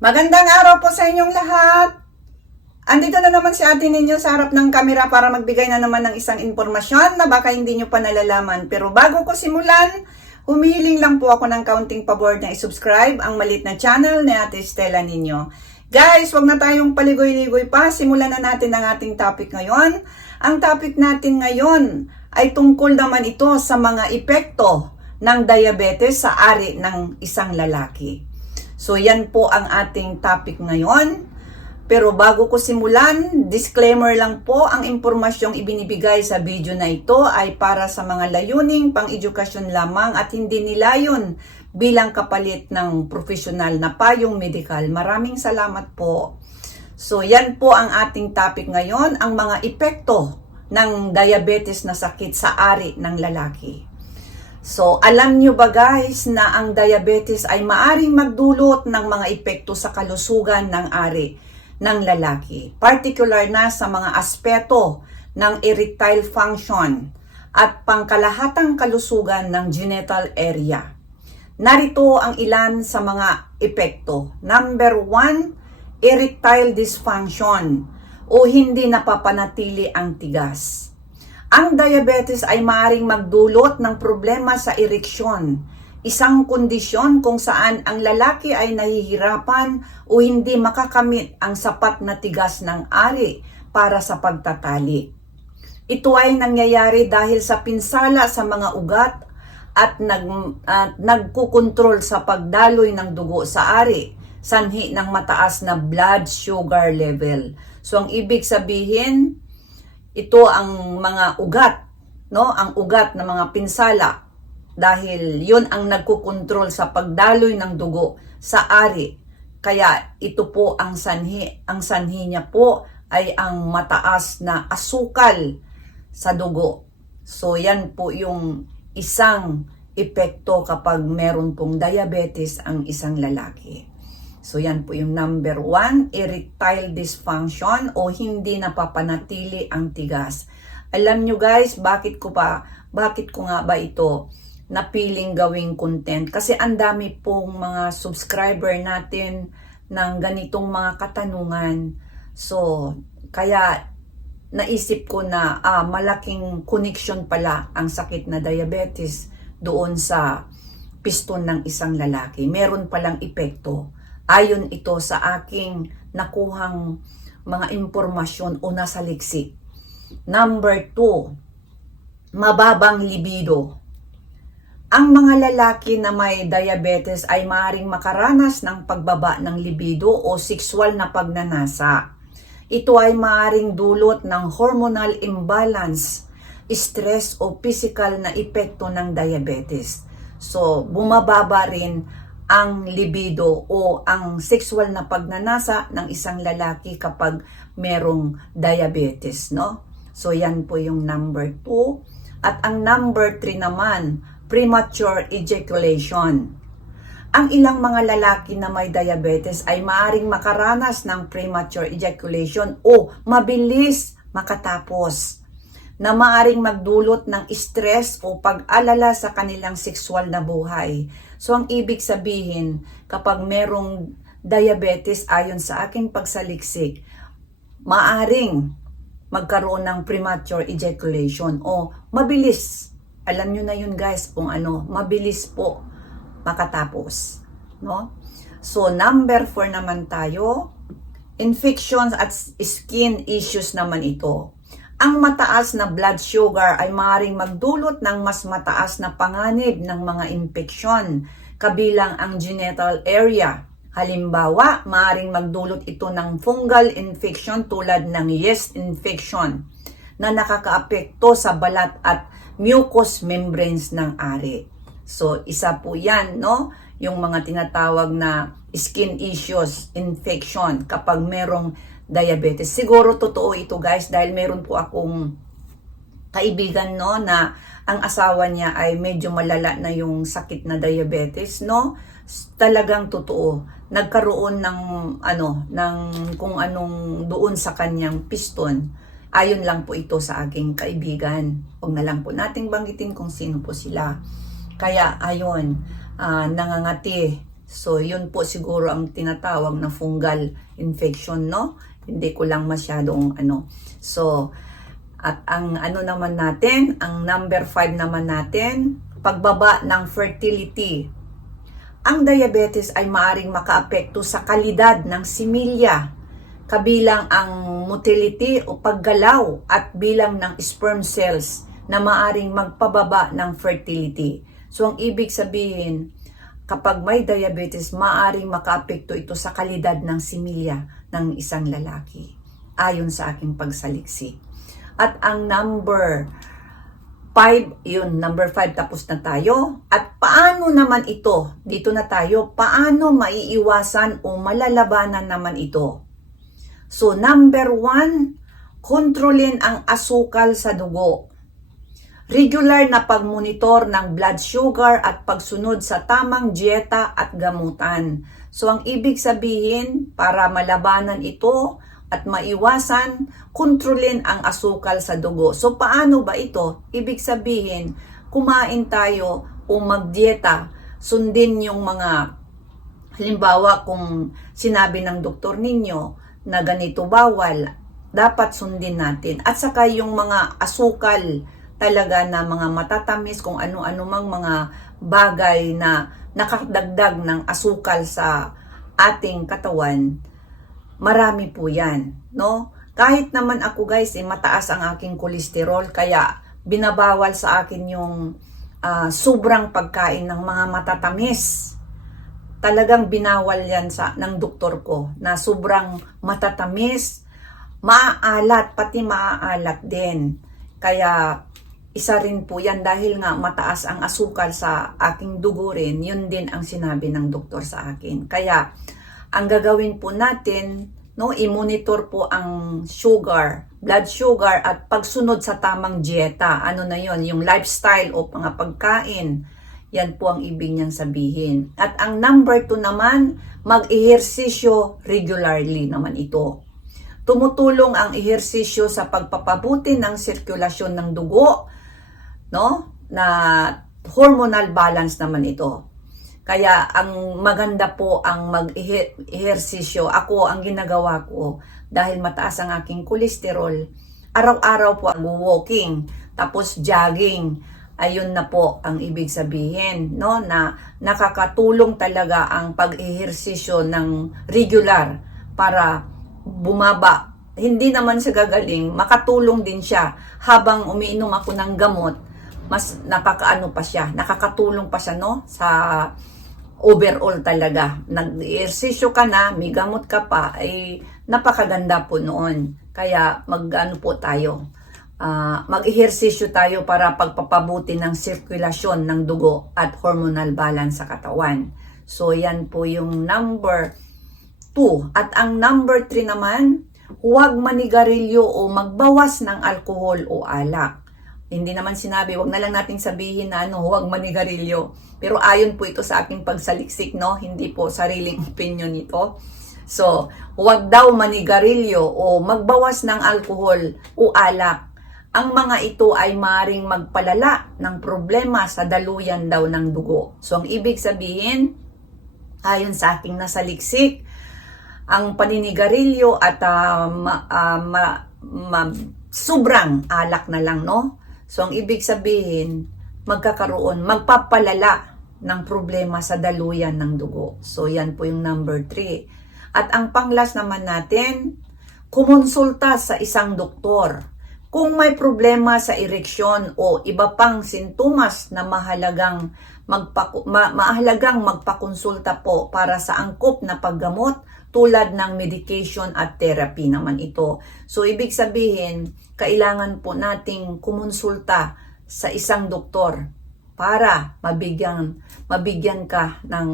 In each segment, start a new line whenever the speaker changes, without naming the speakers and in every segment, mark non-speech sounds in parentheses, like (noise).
Magandang araw po sa inyong lahat. Andito na naman si ate ninyo sa harap ng kamera para magbigay na naman ng isang impormasyon na baka hindi nyo pa nalalaman. Pero bago ko simulan, humihiling lang po ako ng kaunting pabor na isubscribe ang malit na channel ni ate Stella ninyo. Guys, wag na tayong paligoy-ligoy pa. Simulan na natin ang ating topic ngayon. Ang topic natin ngayon ay tungkol naman ito sa mga epekto ng diabetes sa ari ng isang lalaki. So yan po ang ating topic ngayon. Pero bago ko simulan, disclaimer lang po, ang impormasyong ibinibigay sa video na ito ay para sa mga layuning pang-edukasyon lamang at hindi nilayon bilang kapalit ng profesional na payong medikal. Maraming salamat po. So yan po ang ating topic ngayon, ang mga epekto ng diabetes na sakit sa ari ng lalaki. So, alam nyo ba guys na ang diabetes ay maaring magdulot ng mga epekto sa kalusugan ng ari ng lalaki. Particular na sa mga aspeto ng erectile function at pangkalahatang kalusugan ng genital area. Narito ang ilan sa mga epekto. Number one, erectile dysfunction o hindi napapanatili ang tigas. Ang diabetes ay maaaring magdulot ng problema sa ereksyon, isang kondisyon kung saan ang lalaki ay nahihirapan o hindi makakamit ang sapat na tigas ng ari para sa pagtatali. Ito ay nangyayari dahil sa pinsala sa mga ugat at nag, at nagkukontrol sa pagdaloy ng dugo sa ari, sanhi ng mataas na blood sugar level. So ang ibig sabihin, ito ang mga ugat, no? Ang ugat ng mga pinsala dahil 'yun ang nagkukontrol sa pagdaloy ng dugo sa ari. Kaya ito po ang sanhi, ang sanhi niya po ay ang mataas na asukal sa dugo. So yan po yung isang epekto kapag meron pong diabetes ang isang lalaki. So yan po yung number one, erectile dysfunction o hindi napapanatili ang tigas. Alam nyo guys, bakit ko pa, bakit ko nga ba ito napiling gawing content? Kasi ang dami pong mga subscriber natin ng ganitong mga katanungan. So, kaya naisip ko na ah, malaking connection pala ang sakit na diabetes doon sa piston ng isang lalaki. Meron palang epekto. Ayon ito sa aking nakuhang mga impormasyon o nasa liksik. Number two, mababang libido. Ang mga lalaki na may diabetes ay maaaring makaranas ng pagbaba ng libido o sexual na pagnanasa. Ito ay maaaring dulot ng hormonal imbalance, stress o physical na epekto ng diabetes. So, bumababa rin ang libido o ang sexual na pagnanasa ng isang lalaki kapag merong diabetes, no? So, yan po yung number 2. At ang number 3 naman, premature ejaculation. Ang ilang mga lalaki na may diabetes ay maaring makaranas ng premature ejaculation o mabilis makatapos na maaring magdulot ng stress o pag-alala sa kanilang sexual na buhay. So ang ibig sabihin, kapag merong diabetes ayon sa aking pagsaliksik, maaring magkaroon ng premature ejaculation o mabilis. Alam nyo na yun guys kung ano, mabilis po makatapos. No? So number 4 naman tayo, infections at skin issues naman ito. Ang mataas na blood sugar ay maaaring magdulot ng mas mataas na panganib ng mga impeksyon kabilang ang genital area. Halimbawa, maaaring magdulot ito ng fungal infection tulad ng yeast infection na nakakaapekto sa balat at mucous membranes ng ari. So, isa po yan, no? Yung mga tinatawag na skin issues, infection, kapag merong diabetes. Siguro totoo ito guys dahil meron po akong kaibigan no na ang asawa niya ay medyo malala na yung sakit na diabetes no? Talagang totoo. Nagkaroon ng ano ng kung anong doon sa kanyang piston. Ayon lang po ito sa aking kaibigan. Huwag na lang po nating banggitin kung sino po sila. Kaya ayon ah, nangangati. So, yun po siguro ang tinatawag na fungal infection, no? Hindi ko lang masyadong ano. So, at ang ano naman natin, ang number 5 naman natin, pagbaba ng fertility. Ang diabetes ay maaring makaapekto sa kalidad ng similya, kabilang ang motility o paggalaw at bilang ng sperm cells na maaring magpababa ng fertility. So ang ibig sabihin, kapag may diabetes, maaring makaapekto ito sa kalidad ng similya ng isang lalaki. Ayon sa aking pagsaliksik. At ang number 5, yun, number 5 tapos na tayo. At paano naman ito? Dito na tayo. Paano maiiwasan o malalabanan naman ito? So, number 1, kontrolin ang asukal sa dugo. Regular na pagmonitor ng blood sugar at pagsunod sa tamang dieta at gamutan. So, ang ibig sabihin, para malabanan ito, at maiwasan, kontrolin ang asukal sa dugo. So paano ba ito? Ibig sabihin, kumain tayo o magdieta, sundin yung mga halimbawa kung sinabi ng doktor ninyo na ganito bawal, dapat sundin natin. At saka yung mga asukal talaga na mga matatamis kung ano-ano mang mga bagay na nakadagdag ng asukal sa ating katawan, marami po yan, no? Kahit naman ako guys, eh, mataas ang aking kolesterol, kaya binabawal sa akin yung ah, sobrang pagkain ng mga matatamis. Talagang binawal yan sa, ng doktor ko na sobrang matatamis, maaalat, pati maaalat din. Kaya isa rin po yan dahil nga mataas ang asukal sa aking dugo rin, yun din ang sinabi ng doktor sa akin. Kaya ang gagawin po natin, no, i-monitor po ang sugar, blood sugar at pagsunod sa tamang dieta. Ano na yon yung lifestyle o mga pagkain. Yan po ang ibig niyang sabihin. At ang number two naman, mag-ehersisyo regularly naman ito. Tumutulong ang ehersisyo sa pagpapabuti ng sirkulasyon ng dugo, no? Na hormonal balance naman ito. Kaya ang maganda po ang mag-ehersisyo. Ako ang ginagawa ko dahil mataas ang aking kolesterol. Araw-araw po ang walking, tapos jogging. Ayun na po ang ibig sabihin, no? Na nakakatulong talaga ang pag-ehersisyo ng regular para bumaba. Hindi naman siya gagaling, makatulong din siya habang umiinom ako ng gamot mas nakakaano pa siya, nakakatulong pa siya no sa overall talaga. Nag-ehersisyo ka na, may gamot ka pa, ay napakaganda po noon. Kaya mag-ano po tayo, ah, mag-ehersisyo tayo para pagpapabuti ng sirkulasyon ng dugo at hormonal balance sa katawan. So yan po yung number 2. At ang number 3 naman, huwag manigarilyo o magbawas ng alkohol o alak. Hindi naman sinabi, wag na lang nating sabihin na ano, huwag manigarilyo. Pero ayon po ito sa aking pagsaliksik, no? Hindi po sariling (laughs) opinion ito. So, huwag daw manigarilyo o magbawas ng alkohol o alak. Ang mga ito ay maring magpalala ng problema sa daluyan daw ng dugo. So, ang ibig sabihin, ayon sa aking nasaliksik, ang paninigarilyo at ah, ma- ah, ma- ma- sobrang alak na lang, no? So, ang ibig sabihin, magkakaroon, magpapalala ng problema sa daluyan ng dugo. So, yan po yung number 3. At ang panglas naman natin, kumonsulta sa isang doktor. Kung may problema sa ereksyon o iba pang sintomas na mahalagang magpaku- ma- mahalagang magpakonsulta po para sa angkop na paggamot tulad ng medication at therapy naman ito. So ibig sabihin, kailangan po nating kumonsulta sa isang doktor para mabigyan mabigyan ka ng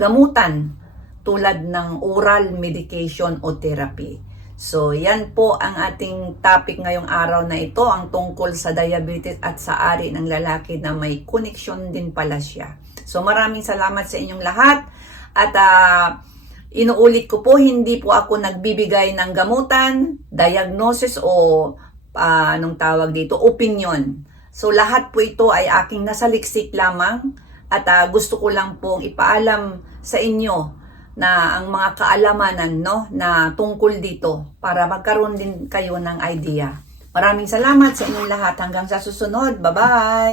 gamutan tulad ng oral medication o therapy. So, yan po ang ating topic ngayong araw na ito, ang tungkol sa diabetes at sa ari ng lalaki na may connection din pala siya. So, maraming salamat sa inyong lahat at ah, inuulit ko po, hindi po ako nagbibigay ng gamutan, diagnosis o ah, anong tawag dito, opinion. So, lahat po ito ay aking nasaliksik lamang at ah, gusto ko lang pong ipaalam sa inyo na ang mga kaalamanan no na tungkol dito para magkaroon din kayo ng idea. Maraming salamat sa inyong lahat hanggang sa susunod. Bye-bye.